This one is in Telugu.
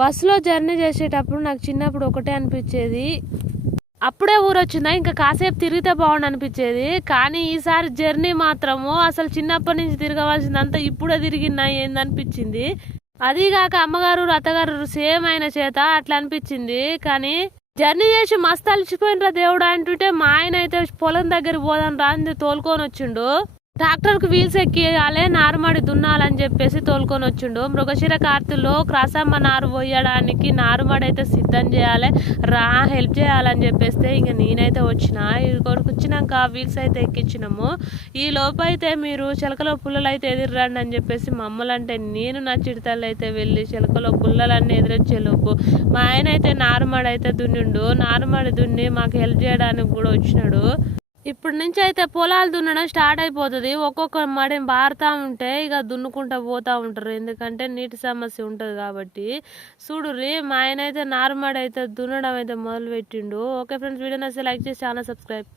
బస్సులో జర్నీ చేసేటప్పుడు నాకు చిన్నప్పుడు ఒకటే అనిపించేది, అప్పుడే ఊరొచ్చిందా ఇంకా కాసేపు తిరిగితే బాగుండు అనిపించేది. కానీ ఈసారి జర్నీ మాత్రము అసలు చిన్నప్పటి నుంచి తిరగవలసిందంతా ఇప్పుడే తిరిగినా ఏందనిపించింది. అదీగాక అమ్మగారు అత్తగారు సేమ్ అయిన చేత అట్లా అనిపించింది. కానీ జర్నీ చేసి మస్తు అలిచిపోయినరా దేవుడు అంటుంటే మా ఆయన అయితే పొలం దగ్గర పోదాం రా అని తోలుకొని వచ్చిండు. ట్రాక్టర్ కు వీల్స్ ఎక్కియాలి, నారుమడి దున్నాలని చెప్పేసి తోలుకొని వచ్చిండు. మృగశిర కార్తెలో క్రాసమ్మ నారు పోయడానికి నారుమడి అయితే సిద్ధం చేయాలి రా హెల్ప్ చేయాలని చెప్పేస్తే ఇంక నేనైతే వచ్చిన. కొడుకు వచ్చినాక వీల్స్ అయితే ఎక్కించినాము. ఈ లోపు అయితే మీరు చిలకలో పుల్లలు అయితే ఎదురురండి అని చెప్పేసి మమ్మల్ని నేను నా చిడతలు అయితే వెళ్ళి చిలకలో పుల్లలన్నీ ఎదురొచ్చే లోపు మా ఆయన అయితే నారుమడి అయితే దున్నిండు. నారుమడి దున్ని మాకు హెల్ప్ చేయడానికి కూడా వచ్చినాడు. ఇప్పటి నుంచి అయితే పొలాలు దున్నడం స్టార్ట్ అయిపోతుంది. ఒక్కొక్క మడి బారుతా ఉంటే ఇక దున్నుకుంటా పోతా ఉంటారు, ఎందుకంటే నీటి సమస్య ఉంటుంది కాబట్టి. చూడుర్రి మా ఆయన అయితే నారుమడి అయితే దున్నడం అయితే మొదలు పెట్టిండు. ఓకే ఫ్రెండ్స్, వీడియో నచ్చితే లైక్ చేసి ఛానల్ సబ్స్క్రైబ్.